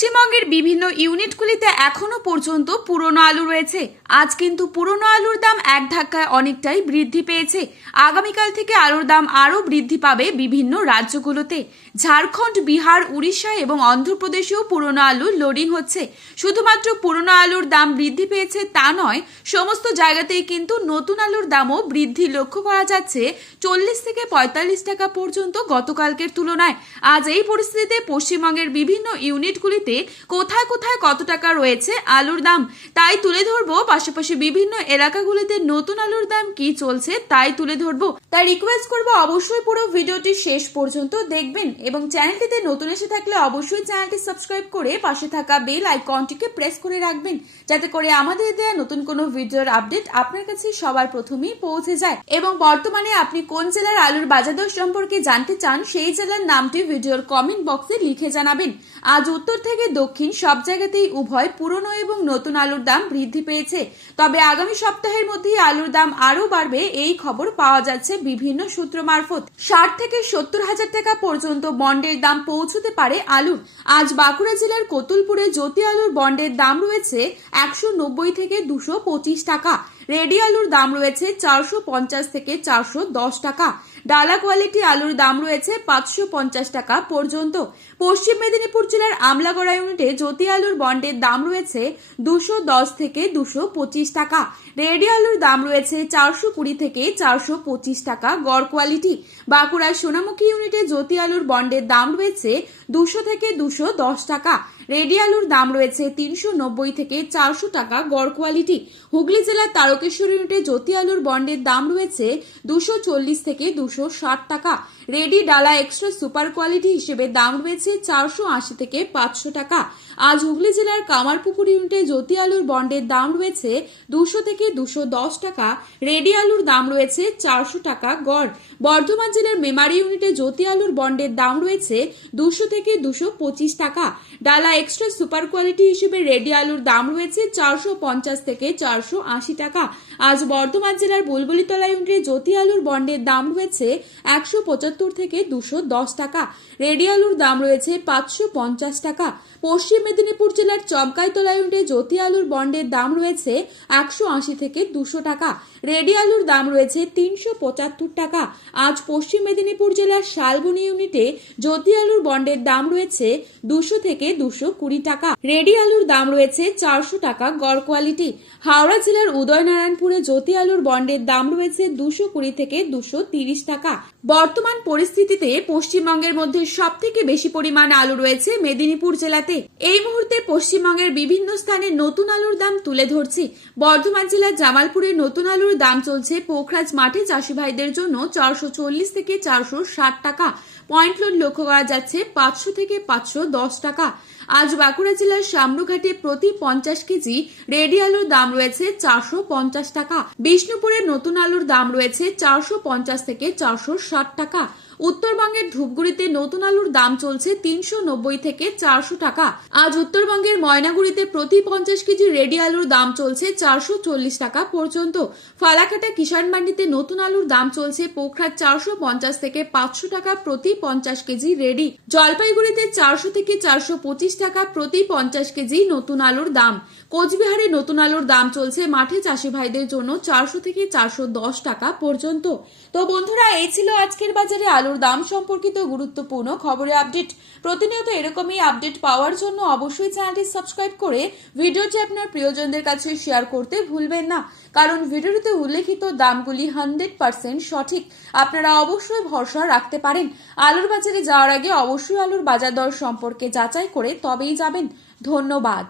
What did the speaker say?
পশ্চিমবঙ্গের বিভিন্ন ইউনিটগুলিতে এখনো পর্যন্ত পুরনো আলু রয়েছে। আজ কিন্তু পুরনো আলুর দাম এক ধাক্কায় অনেকটাই বৃদ্ধি পেয়েছে। আগামীকাল থেকে আলুর দাম আরও বৃদ্ধি পাবে বিভিন্ন রাজ্যগুলোতে। ঝাড়খণ্ড, বিহার, উড়িষ্যা এবং অন্ধ্রপ্রদেশেও পুরনো আলুর লোডিং হচ্ছে। শুধুমাত্র পুরনো আলুর দাম বৃদ্ধি পেয়েছে তা নয়, সমস্ত জায়গাতেই কিন্তু নতুন আলুর দামও বৃদ্ধি লক্ষ্য করা যাচ্ছে 40 থেকে 45 টাকা পর্যন্ত গতকালকের তুলনায়। আজ এই পরিস্থিতিতে পশ্চিমবঙ্গের বিভিন্ন ইউনিটগুলিতে কোথায় কোথায় কত টাকা রয়েছে আলুর দাম তাই তুলে ধরবো। পাশাপাশি বিভিন্ন এলাকাগুলিতে নতুন আলুর দাম কি চলছে তাই তুলে ধরবো। তাই রিকোয়েস্ট করবো অবশ্যই পুরো ভিডিওটি শেষ পর্যন্ত দেখবেন এবং চ্যানেলটিতে নতুন এসে থাকলে অবশ্যই চ্যানেলটি সাবস্ক্রাইব করে পাশে থাকা বেল আইকনটিকে প্রেস করে রাখবেন, যাতে করে আমাদের দেওয়া নতুন কোনো ভিডিওর আপডেট আপনার কাছে সবার প্রথমেই পৌঁছে যায়। এবং বর্তমানে আপনি কোন জেলার আলুর বাজার দর সম্পর্কে জানতে চান সেই জেলার নামটি ভিডিওর কমেন্ট বক্সে লিখে জানাবেন। আজ উত্তর থেকে দক্ষিণ সব জায়গাতেই উভয় পুরনো এবং নতুন আলুর দাম বৃদ্ধি পেয়েছে। তবে আগামী সপ্তাহের মধ্যেই আলুর দাম আরও বাড়বে এই খবর পাওয়া যাচ্ছে বিভিন্ন সূত্র মারফত। 60 থেকে 70 হাজার টাকা পর্যন্ত বন্ডের দাম পৌঁছতে পারে আলুর। আজ বাঁকুড়া জেলার কতুলপুরে জ্যোতি আলুর বন্ডের দাম রয়েছে 190 থেকে 225 টাকা। রেডি আলুর দাম রয়েছে 450 থেকে 410 টাকা। ডালা কোয়ালিটি আলুর দাম রয়েছে 550 টাকা পর্যন্ত। পশ্চিম মেদিনীপুর জেলার আমলাগড়া ইউনিটে জ্যোতি আলুর বন্ডের দাম রয়েছে 210 থেকে 225 টাকা। রেডি আলুর দাম রয়েছে 420 থেকে 425 টাকা গড় কোয়ালিটি। বাঁকুড়ার সোনামুখী ইউনিটে জ্যোতি আলুর বন্ডের দাম রয়েছে 200 থেকে 210 টাকা। রেডি আলুর দাম রয়েছে 390 থেকে 400 টাকা গড় কোয়ালিটি। হুগলি জেলার তারকেশ্বর ইউনিটে জ্যোতি আলুর বন্ডের দাম রয়েছে 240 থেকে 260 টাকা। রেডি ডালা এক্সট্রা সুপার কোয়ালিটি হিসেবে দাম রয়েছে 480 থেকে 500 টাকা। আজ হুগলি জেলার কামারপুকুর ইউনিটে জ্যোতি আলুর বন্ডের দাম রয়েছে 200 থেকে 210 টাকা। রেডি আলুর দাম রয়েছে 400 টাকা গড়। বর্ধমান জেলার মেমারি ইউনিটে জ্যোতি আলুর বন্ডের দাম রয়েছে 200 থেকে 225 টাকা। ডালা এক্সট্রা সুপার কোয়ালিটি হিসেবে রেডি আলুর দাম রয়েছে 450 থেকে 480 টাকা। আজ বর্ধমান জেলার বুলবুলিতলা ইউনিটে জ্যোতি আলুর বন্ডের দাম রয়েছে 175 থেকে 210 টাকা। রেডি আলুর দাম রয়েছে 550 টাকা। পশ্চিম মেদিনীপুর জেলার চবকাইতলা ইউনিটে জ্যোতি আলুর বন্ডের দাম রয়েছে 180 থেকে 200 টাকা। রেডি আলুর দাম রয়েছে 375 টাকা। আজ পশ্চিম মেদিনীপুর জেলার শালবনী ইউনিটে জ্যোতি আলুর বন্ডের দাম রয়েছে 200 থেকে 220 টাকা। রেডি আলুর দাম রয়েছে 400 টাকা গড় কোয়ালিটি। হাওড়া জেলার উদয়নারায়ণপুরে জ্যোতি আলুর বন্ডের দাম রয়েছে 220 থেকে 230 টাকা। বর্তমান পরিস্থিতিতে পশ্চিমবঙ্গের মধ্যে সব থেকে বেশি পরিমাণ আলু রয়েছে মেদিনীপুর জেলাতে। এই মুহূর্তে পশ্চিমবঙ্গের বিভিন্ন স্থানে নতুন আলুর দাম তুলে ধরছি। বর্ধমান জেলার জামালপুরে নতুন আলুর দাম চলছে পোখরাজ মাঠে চাষি ভাইদের জন্য 440 থেকে 460 টাকা। পয়েন্ট লোড লক্ষ্য করা যাচ্ছে 500 থেকে 510 টাকা। আজ বাঁকুড়া জেলার শামরুঘাটে প্রতি 50 কেজি রেডি আলুর দাম রয়েছে 450 টাকা। বিষ্ণুপুরে নতুন আলুর দাম রয়েছে 450 থেকে 460 টাকা। উত্তরবঙ্গের ধূপগুড়িতে নতুন আলুর দাম চলছে 390 থেকে 400 টাকা। আজ উত্তরবঙ্গের ময়নাগুড়িতে প্রতি 50 কেজি রেডি আলুর দাম চলছে 440 টাকা পর্যন্ত। ফালাকাটা কিষাণ মান্ডিতে নতুন আলুর দাম চলছে পোখরাজ 450 থেকে 500 টাকা প্রতি 50 কেজি রেডি। জলপাইগুড়িতে 400 থেকে 425 টাকা প্রতি 50 কেজি নতুন আলুর দাম। কোচবিহারে নতুন আলুর দাম চলছে মাঠে চাষি ভাইদের জন্য 400 থেকে 410 টাকা পর্যন্ত। তো বন্ধুরা, এই ছিল আজকের বাজারে আলুর দাম সম্পর্কিত গুরুত্বপূর্ণ খবরের আপডেট। প্রতিনিয়ত এরকমই আপডেট পাওয়ার জন্য অবশ্যই চ্যানেলটি সাবস্ক্রাইব করে ভিডিওটি আপনার প্রিয়জনদের কাছে শেয়ার করতে ভুলবেন না, কারণ ভিডিওটিতে উল্লেখিত দামগুলি 100% সঠিক। আপনারা অবশ্যই ভরসা রাখতে পারেন। আলুর বাজারে যাওয়ার আগে অবশ্যই আলুর বাজার দর সম্পর্কে যাচাই করে তবেই যাবেন। ধন্যবাদ।